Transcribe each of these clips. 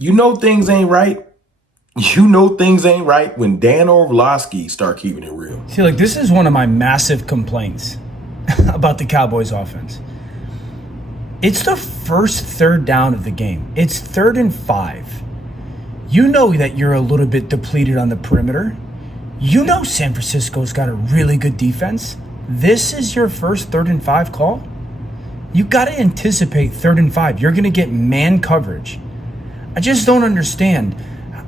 You know things ain't right. You know things ain't right when Dan Orlovsky start keeping it real. See, like, this is one of my massive complaints about the Cowboys offense. It's the first third down of the game. It's 3rd and 5. You know that you're a little bit depleted on the perimeter. You know San Francisco's got a really good defense. This is your first 3rd and 5 call. You got to anticipate 3rd and 5. You're going to get man coverage. I just don't understand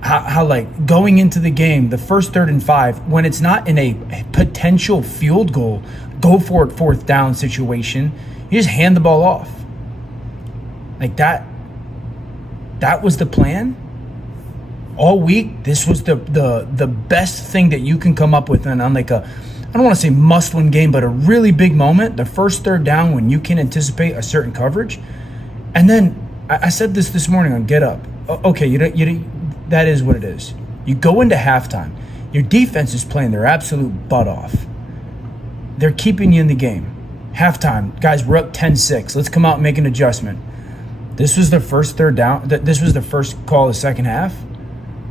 how like going into the game, the first 3rd and 5, when it's not in a potential field goal, go for it 4th down situation, you just hand the ball off. Like that was the plan. All week, this was the best thing that you can come up with, and on like I don't want to say must-win game, but a really big moment, the first 3rd down when you can anticipate a certain coverage. And then I said this morning on Get Up. Okay, that is what it is. You go into halftime. Your defense is playing their absolute butt off. They're keeping you in the game. Halftime, guys, we're up 10-6. Let's come out and make an adjustment. This was the first 3rd down. This was the first call of the second half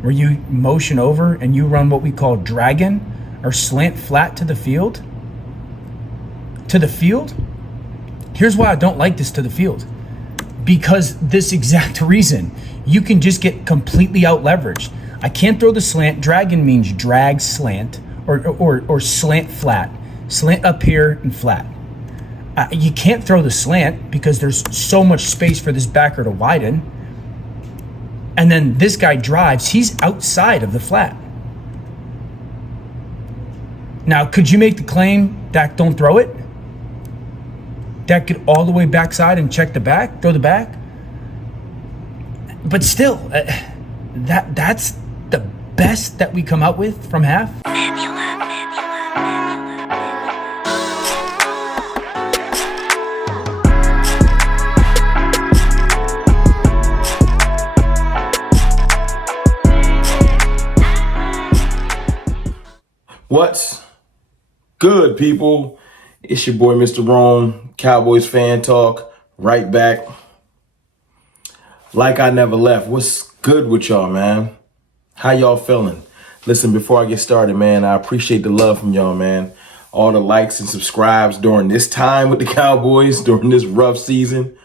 where you motion over and you run what we call dragon or slant flat to the field. To the field? Here's why I don't like this to the field. Because this exact reason. You can just get completely out leveraged. I can't throw the slant. Dragon means drag slant or slant flat. Slant up here and flat. You can't throw the slant because there's so much space for this backer to widen. And then this guy drives. He's outside of the flat. Now, could you make the claim, Dak, don't throw it? Dak get all the way backside and check the back, throw the back? But still, that's the best that we come out with from half. What's good, people? It's your boy, Mr. Rome, Cowboys Fan Talk, right back. Like I never left. What's good with y'all, man? How y'all feeling? Listen, before I get started, man, I appreciate the love from y'all, man. All the likes and subscribes during this time with the Cowboys, during this rough season.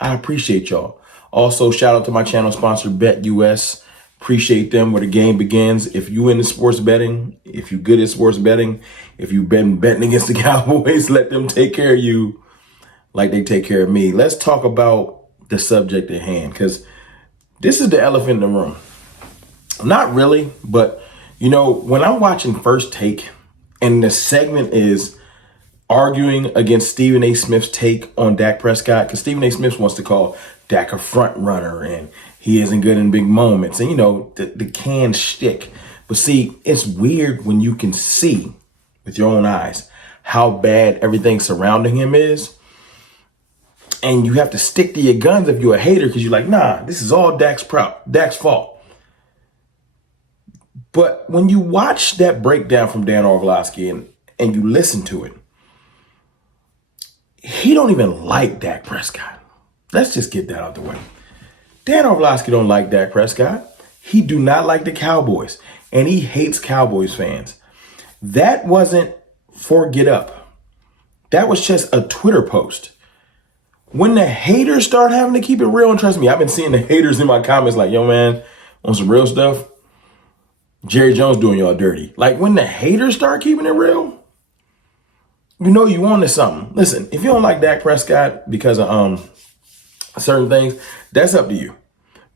I appreciate y'all. Also, shout out to my channel sponsor, BetUS. Appreciate them where the game begins. If you into sports betting, if you good at sports betting, if you've been betting against the Cowboys, let them take care of you like they take care of me. Let's talk about the subject at hand, because this is the elephant in the room. Not really, but you know, when I'm watching First Take and the segment is arguing against Stephen A. Smith's take on Dak Prescott, because Stephen A. Smith wants to call Dak a front runner and he isn't good in big moments. And, you know, the canned shtick. But see, it's weird when you can see with your own eyes how bad everything surrounding him is. And you have to stick to your guns if you're a hater, because you're like, nah, this is all Dak's fault. But when you watch that breakdown from Dan Orlovsky and you listen to it, he don't even like Dak Prescott. Let's just get that out the way. Dan Orlovsky don't like Dak Prescott. He do not like the Cowboys, and he hates Cowboys fans. That wasn't for Get Up. That was just a Twitter post. When the haters start having to keep it real, and trust me, I've been seeing the haters in my comments like, yo, man, on some real stuff, Jerry Jones doing y'all dirty. Like, when the haters start keeping it real, you know you on to something. Listen, if you don't like Dak Prescott because of certain things, that's up to you.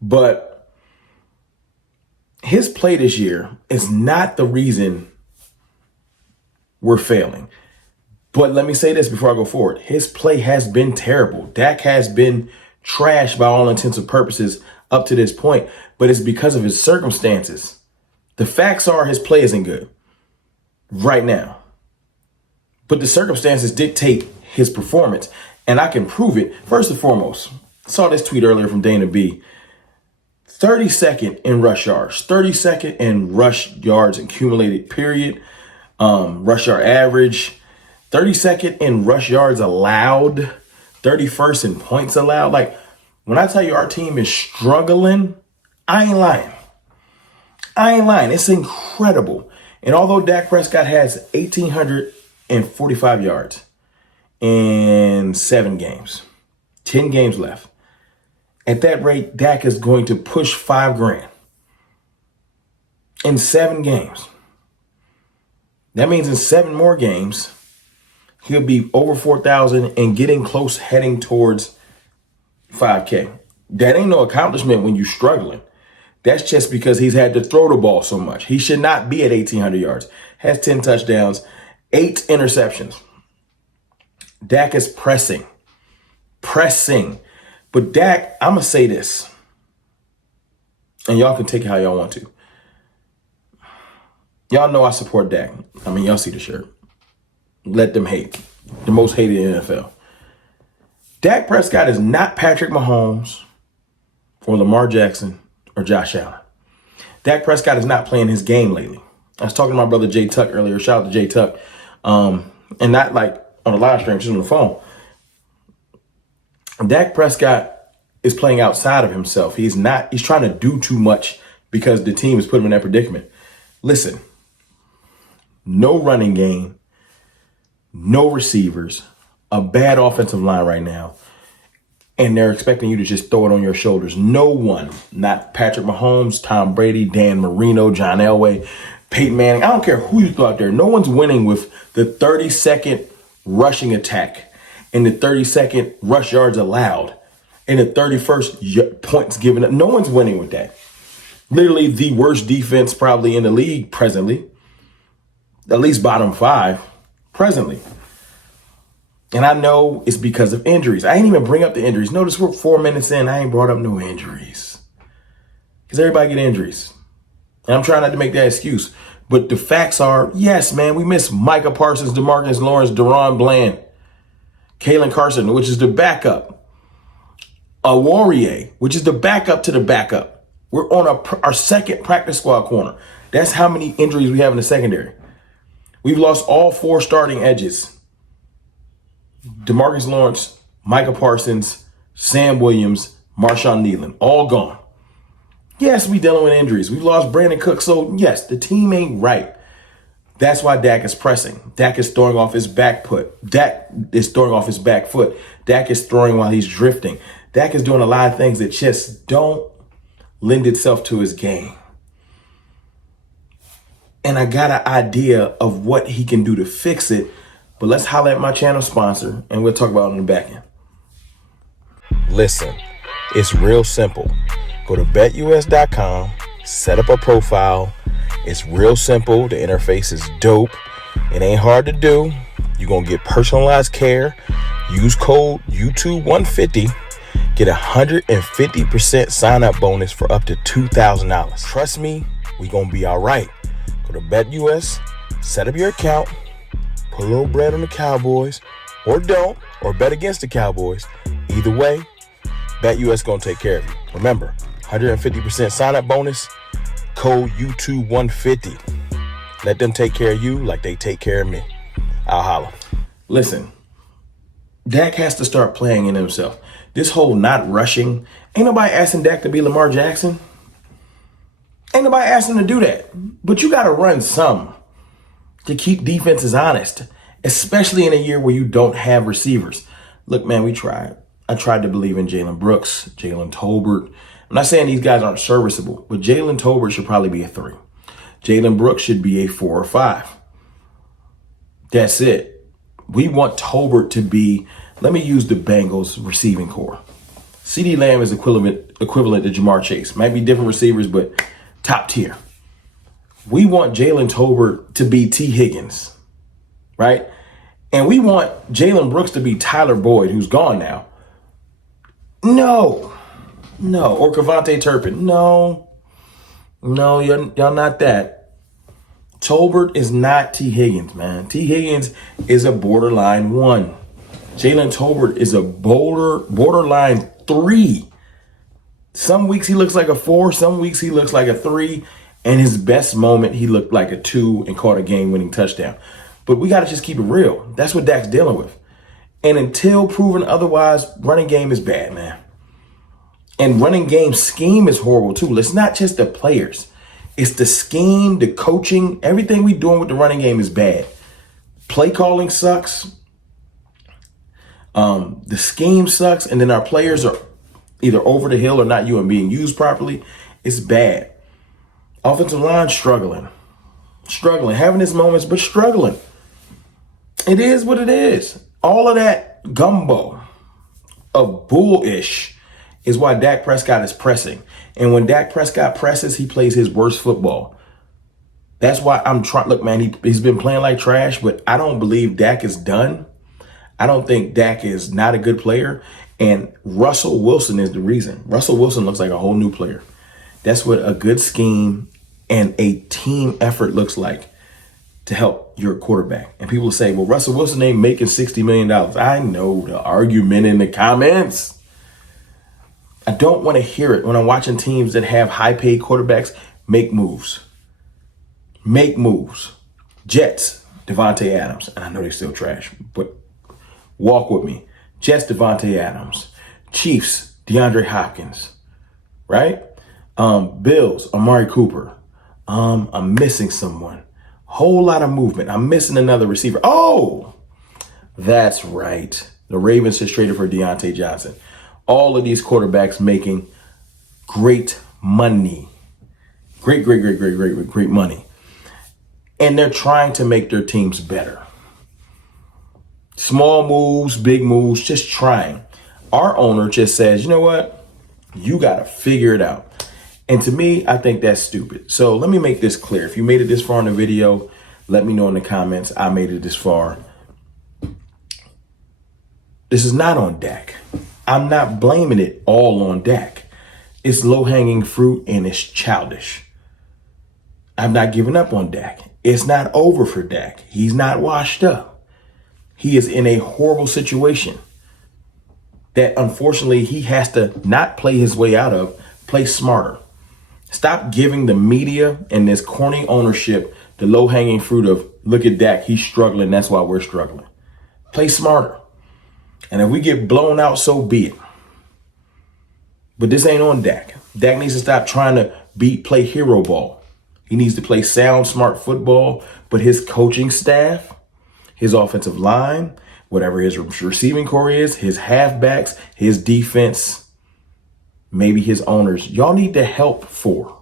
But his play this year is not the reason we're failing. But let me say this before I go forward. His play has been terrible. Dak has been trashed by all intents and purposes up to this point, but it's because of his circumstances. The facts are his play isn't good right now, but the circumstances dictate his performance, and I can prove it. First and foremost, I saw this tweet earlier from Dana B. 32nd in rush yards, 32nd in rush yards accumulated period, rush yard average, 32nd in rush yards allowed, 31st in points allowed. Like, when I tell you our team is struggling I ain't lying. I ain't lying. It's incredible. And although Dak Prescott has 1,845 yards in 7 games, 10 games left, at that rate, Dak is going to push $5,000 in 7 games. That means in 7 more games, he'll be over 4,000 and getting close, heading towards $5,000. That ain't no accomplishment when you're struggling. That's just because he's had to throw the ball so much. He should not be at 1,800 yards. Has 10 touchdowns, 8 interceptions. Dak is pressing. But Dak, I'm going to say this, and y'all can take it how y'all want to. Y'all know I support Dak. I mean, y'all see the shirt. Let them hate. The most hated in the NFL. Dak Prescott is not Patrick Mahomes or Lamar Jackson or Josh Allen. Dak Prescott is not playing his game lately. I was talking to my brother Jay Tuck earlier. Shout out to Jay Tuck. And not like on a live stream, just on the phone. Dak Prescott is playing outside of himself. He's trying to do too much because the team has put him in that predicament. Listen, no running game, no receivers, a bad offensive line right now, and they're expecting you to just throw it on your shoulders. No one, not Patrick Mahomes, Tom Brady, Dan Marino, John Elway, Peyton Manning. I don't care who you throw out there. No one's winning with the 30-second rushing attack and the 30-second rush yards allowed and the 31st points given up. No one's winning with that. Literally the worst defense probably in the league presently, at least bottom 5 presently. And I know it's because of injuries. I ain't even bring up the injuries. Notice we're 4 minutes in. I ain't brought up no injuries. Because everybody get injuries. And I'm trying not to make that excuse. But the facts are, yes, man, we miss Micah Parsons, DeMarcus Lawrence, Deron Bland, Kalen Carson, which is the backup. A Warrior, which is the backup to the backup. We're on our second practice squad corner. That's how many injuries we have in the secondary. We've lost all 4 starting edges. DeMarcus Lawrence, Micah Parsons, Sam Williams, Marshawn Nealon, all gone. Yes, we dealing with injuries. We lost Brandon Cook. So yes, the team ain't right. That's why Dak is pressing. Dak is throwing off his back foot. Dak is throwing off his back foot. Dak is throwing while he's drifting. Dak is doing a lot of things that just don't lend itself to his game. And I got an idea of what he can do to fix it. But let's holler at my channel sponsor and we'll talk about it on the back end. Listen, it's real simple. Go to betus.com, set up a profile. It's real simple. The interface is dope. It ain't hard to do. You're going to get personalized care. Use code YouTube150. Get 150% sign up bonus for up to $2,000. Trust me, we going to be all right. Go to BetUS, set up your account. Put a little bread on the Cowboys, or don't, or bet against the Cowboys. Either way, BetUS gonna take care of you. Remember, 150% sign-up bonus, code YouTube150. Let them take care of you like they take care of me. I'll holler. Listen, Dak has to start playing in himself. This whole not rushing, ain't nobody asking Dak to be Lamar Jackson. Ain't nobody asking to do that. But you gotta run some to keep defenses honest, especially in a year where you don't have receivers. Look, man, we tried. I tried to believe in Jalen Brooks, Jalen Tolbert. I'm not saying these guys aren't serviceable, but Jalen Tolbert should probably be a 3. Jalen Brooks should be a 4 or 5. That's it. We want Tolbert to be, let me use the Bengals receiving core. CeeDee Lamb is equivalent to Jamar Chase. Might be different receivers, but top tier. We want Jalen Tolbert to be T. Higgins, right? And we want Jalen Brooks to be Tyler Boyd, who's gone now. No. Or Kevontae Turpin. No, y'all not that. Tolbert is not T. Higgins, man. T. Higgins is a borderline 1. Jalen Tolbert is a borderline 3. Some weeks he looks like a 4. Some weeks he looks like a 3. And his best moment, he looked like a 2 and caught a game-winning touchdown. But we got to just keep it real. That's what Dak's dealing with. And until proven otherwise, running game is bad, man. And running game scheme is horrible too. It's not just the players. It's the scheme, the coaching, everything we doing with the running game is bad. Play calling sucks. The scheme sucks. And then our players are either over the hill or not being used properly. It's bad. Offensive line struggling, having its moments, but struggling. It is what it is. All of that gumbo of bullish is why Dak Prescott is pressing. And when Dak Prescott presses, he plays his worst football. That's why I'm trying. Look, man, he's been playing like trash, but I don't believe Dak is done. I don't think Dak is not a good player. And Russell Wilson is the reason. Russell Wilson looks like a whole new player. That's what a good scheme and a team effort looks like to help your quarterback. And people say, well, Russell Wilson ain't making $60 million. I know the argument in the comments. I don't want to hear it when I'm watching teams that have high-paid quarterbacks make moves. Make moves. Jets, Devontae Adams. And I know they're still trash, but walk with me. Jets, Devontae Adams. Chiefs, DeAndre Hopkins. Right? Bills, Amari Cooper. I'm missing someone. Whole lot of movement. I'm missing another receiver. Oh, that's right. The Ravens just traded for Deontay Johnson. All of these quarterbacks making great money. Great money. And they're trying to make their teams better. Small moves, big moves, just trying. Our owner just says, you know what? You got to figure it out. And to me, I think that's stupid. So let me make this clear. If you made it this far in the video, let me know in the comments. I made it this far. This is not on Dak. I'm not blaming it all on Dak. It's low-hanging fruit and it's childish. I've not given up on Dak. It's not over for Dak. He's not washed up. He is in a horrible situation that unfortunately he has to not play his way out of, play smarter. Stop giving the media and this corny ownership the low-hanging fruit of, look at Dak, he's struggling, that's why we're struggling. Play smarter. And if we get blown out, so be it. But this ain't on Dak. Dak needs to stop trying to play hero ball. He needs to play sound, smart football, but his coaching staff, his offensive line, whatever his receiving core is, his halfbacks, his defense, maybe his owners, y'all need to help for.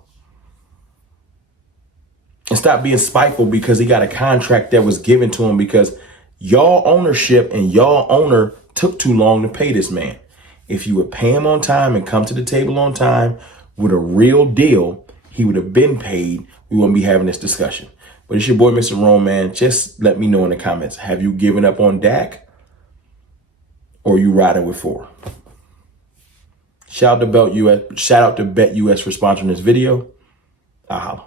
And stop being spiteful because he got a contract that was given to him because y'all ownership and y'all owner took too long to pay this man. If you would pay him on time and come to the table on time with a real deal, he would have been paid. We wouldn't be having this discussion. But it's your boy, Mr. Rome, man. Just let me know in the comments. Have you given up on Dak? Or are you riding with 4? Shout out to Bet US for sponsoring this video. I'll holla.